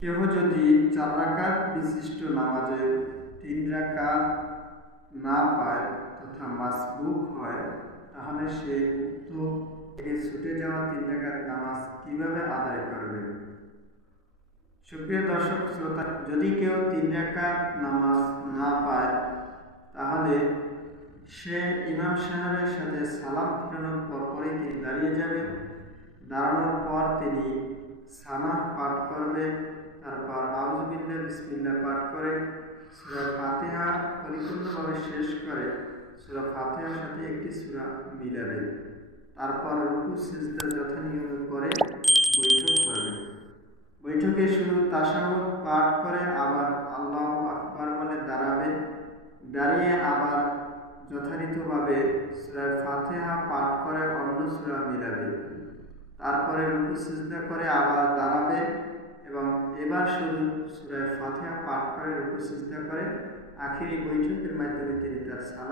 কেহ যদি 4 রাকাত বিশিষ্ট নামাজের 3 রাকাত না পায় তথা মাসবুক হয়, তাহলে সে উক্ত থেকে ছুটে যাওয়া 3 রাকাত নামাজ কিভাবে আদায় করবে? সুপ্রিয় দর্শক শ্রোতা, যদি কেউ 3 রাকাত নামাজ না পায় তাহলে সে ইমাম সাহেবের সাথে সালাম ফিরানোর পরপরই তিনি দাঁড়িয়ে যাবে। দাঁড়ানোর পর তিনি সানাহ পাঠ করবে, তারপর আউযু বিল্লাহ বিসমিল্লাহ পাঠ করে সূরা ফাতিহা পরিপূর্ণভাবে শেষ করে সূরা ফাতিহার সাথে একটি সূরা মিলাবে। তারপর রুকু সিজদা যথানিয়মে করে বৈঠক করবে। বৈঠকে শুরু তাশাহুদ পাঠ করে আবার আল্লাহু আকবার বলে দাঁড়াবে। দাঁড়িয়ে আবার যথারীতিভাবে সূরা ফাতিহা পাঠ করে অন্য সূরা মিলাবে। তারপরে রুকু সিজদা করে আবার দাঁড়াবে এবং এবার শুধু সূরা ফাতিহা পাঠ করে রুকু সিজদা করে আখিরি বৈঠকের মাধ্যমে তিনি তার সালাম